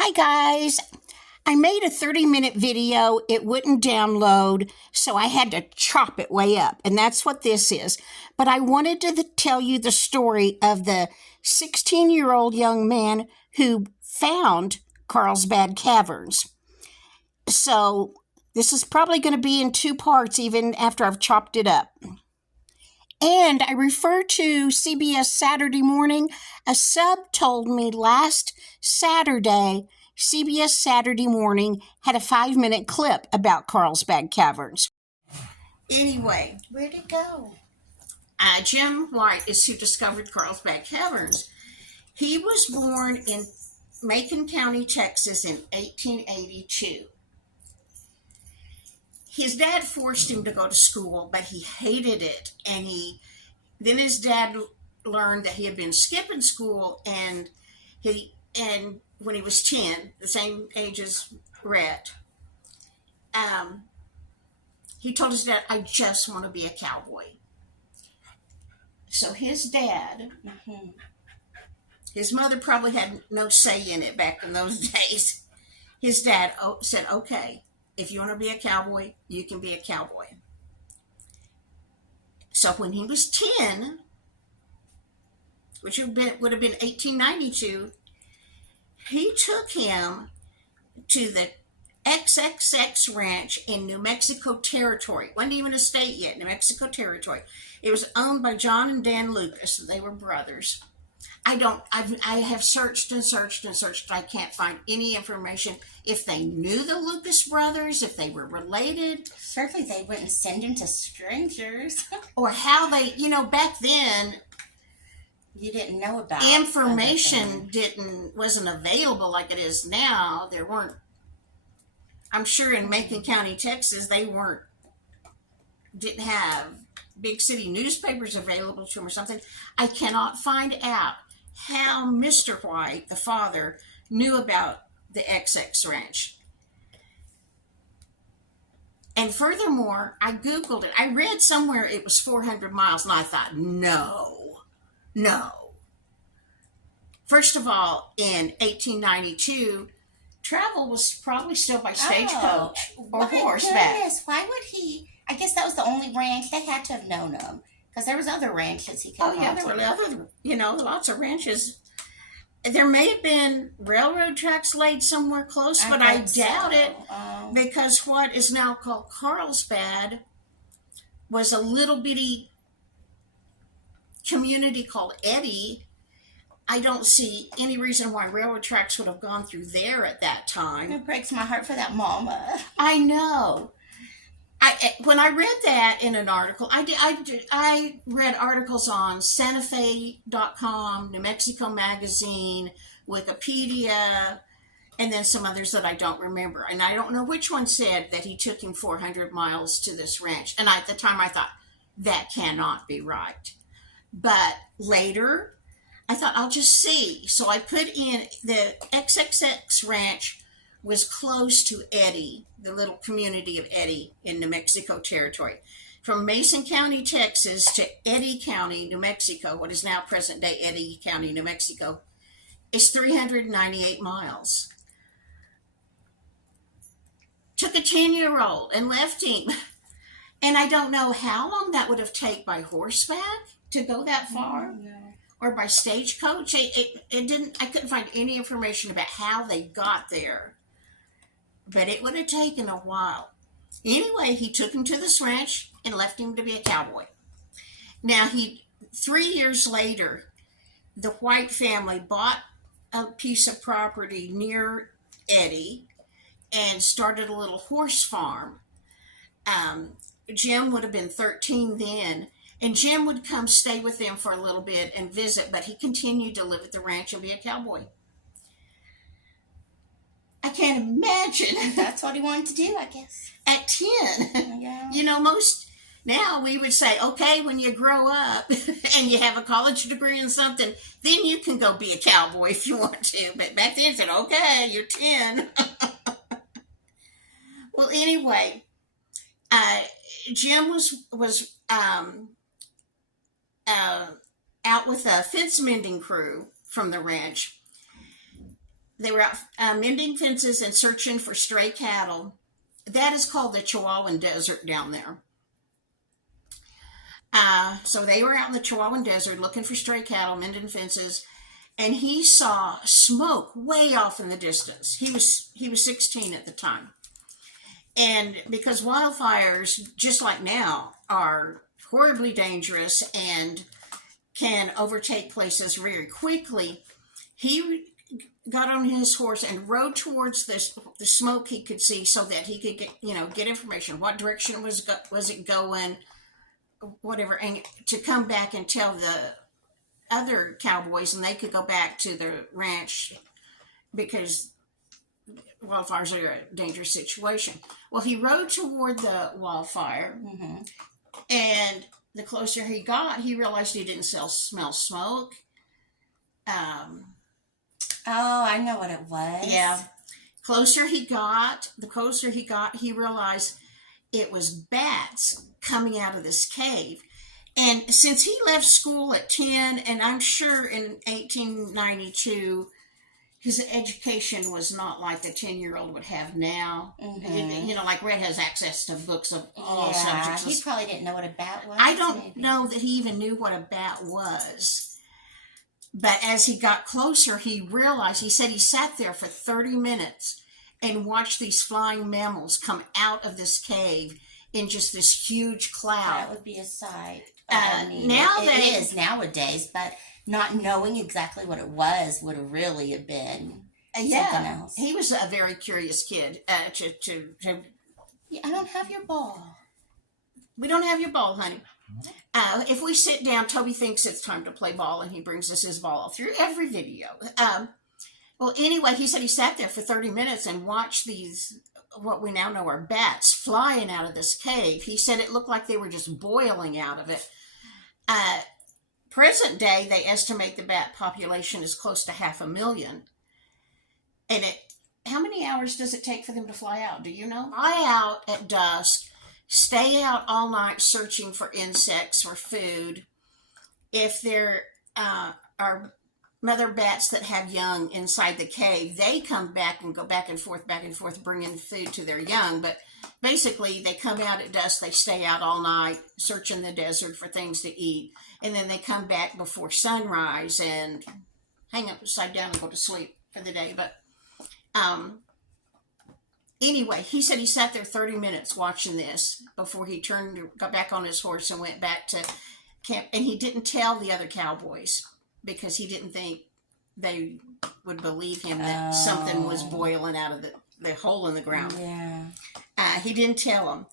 Hi guys, I made a 30-minute video. It wouldn't download, so I had to chop it way up, and that's what this is. But I wanted to tell you the story of the 16-year-old young man who found Carlsbad Caverns. So this is probably going to be in two parts even after I've chopped it up. And I refer to CBS Saturday Morning. A sub told me last Saturday, CBS Saturday Morning had a 5-minute clip about Carlsbad Caverns. Anyway, Where'd it go? Jim White is who discovered Carlsbad Caverns. He was born in Macon County, Texas in 1882. His dad forced him to go to school, but he hated it. And then his dad learned that he had been skipping school, and when he was 10, the same age as Rhett, he told his dad, "I just want to be a cowboy." So his dad, his mother probably had no say in it back in those days. His dad said, "Okay, if you want to be a cowboy, you can be a cowboy." So when he was 10, which would have been 1892, he took him to the XXX Ranch in New Mexico Territory. It wasn't even a state yet, New Mexico Territory. It was owned by John and Dan Lucas. They were brothers. I have searched and searched and searched. I can't find any information if they knew the Lucas brothers, if they were related. Certainly they wouldn't send him to strangers. Or how they, back then, You didn't know about information wasn't available like it is now. There weren't, I'm sure in Macon County, Texas, didn't have big city newspapers available to them or something. I cannot find out how Mr. White, the father, knew about the XX Ranch. And furthermore, I Googled it. I read somewhere it was 400 miles, and I thought, no. First of all, in 1892, travel was probably still by stagecoach or horseback. Goodness, why would he? I guess that was the only ranch. They had to have known him, because there was other ranches he could have there were other, lots of ranches. There may have been railroad tracks laid somewhere close, but I doubt it, because what is now called Carlsbad was a little bitty community called Eddy. I don't see any reason why railroad tracks would have gone through there at that time. It breaks my heart for that mama. I know. When I read that in an article, I read articles on SantaFe.com, New Mexico Magazine, Wikipedia, and then some others that I don't remember. And I don't know which one said that he took him 400 miles to this ranch. And at the time I thought, that cannot be right. But later, I thought, I'll just see. So I put in the XXX Ranch was close to Eddy, the little community of Eddy in New Mexico Territory. From Mason County, Texas to Eddy County, New Mexico, what is now present-day Eddy County, New Mexico, is 398 miles. Took a 10-year-old and left him. And I don't know how long that would have taken by horseback to go that far. No. Or by stagecoach. I couldn't find any information about how they got there. But it would have taken a while. Anyway, he took him to this ranch and left him to be a cowboy. Now, 3 years later, the White family bought a piece of property near Eddy and started a little horse farm. Jim would have been 13 then, and Jim would come stay with them for a little bit and visit, but he continued to live at the ranch and be a cowboy. I can't imagine. That's what he wanted to do, I guess. At 10. Yeah. Now we would say, okay, when you grow up and you have a college degree in something, then you can go be a cowboy if you want to. But back then it said, okay, you're 10. Well, anyway, Jim was out with a fence mending crew from the ranch. They were out mending fences and searching for stray cattle. That is called the Chihuahuan Desert down there. So they were out in the Chihuahuan Desert looking for stray cattle, mending fences, and he saw smoke way off in the distance. He was 16 at the time. And because wildfires, just like now, are horribly dangerous and can overtake places very quickly, he got on his horse and rode towards the smoke he could see so that he could get information. What direction was it going, whatever, and to come back and tell the other cowboys, and they could go back to the ranch because wildfires are a dangerous situation. Well, he rode toward the wildfire, and the closer he got, he realized he didn't smell smoke. Oh, I know what it was. Yeah. The closer he got, he realized it was bats coming out of this cave. And since he left school at 10, and I'm sure in 1892, his education was not like the 10-year-old would have now. Like Red has access to books of all subjects. He probably didn't know what a bat was. I don't know that he even knew what a bat was. But as he got closer, he realized, he said he sat there for 30 minutes and watched these flying mammals come out of this cave in just this huge cloud. That would be a sight. It is nowadays, but not knowing exactly what it was would have really have been something else. He was a very curious kid. Yeah, I don't have your ball. We don't have your ball, honey. If we sit down, Toby thinks it's time to play ball, and he brings us his ball through every video. Well, anyway, he said he sat there for 30 minutes and watched these, what we now know are bats, flying out of this cave. He said it looked like they were just boiling out of it. Present day, they estimate the bat population is close to 500,000. And how many hours does it take for them to fly out? Do you know? Fly out at dusk, stay out all night searching for insects or food. If there are mother bats that have young inside the cave, they come back and go back and forth, bringing food to their young. But basically, they come out at dusk, they stay out all night, searching the desert for things to eat, and then they come back before sunrise and hang upside down and go to sleep for the day. But anyway, he said he sat there 30 minutes watching this before he got back on his horse and went back to camp. And he didn't tell the other cowboys because he didn't think they would believe him that something was boiling out of the hole in the ground. Yeah. He didn't tell them.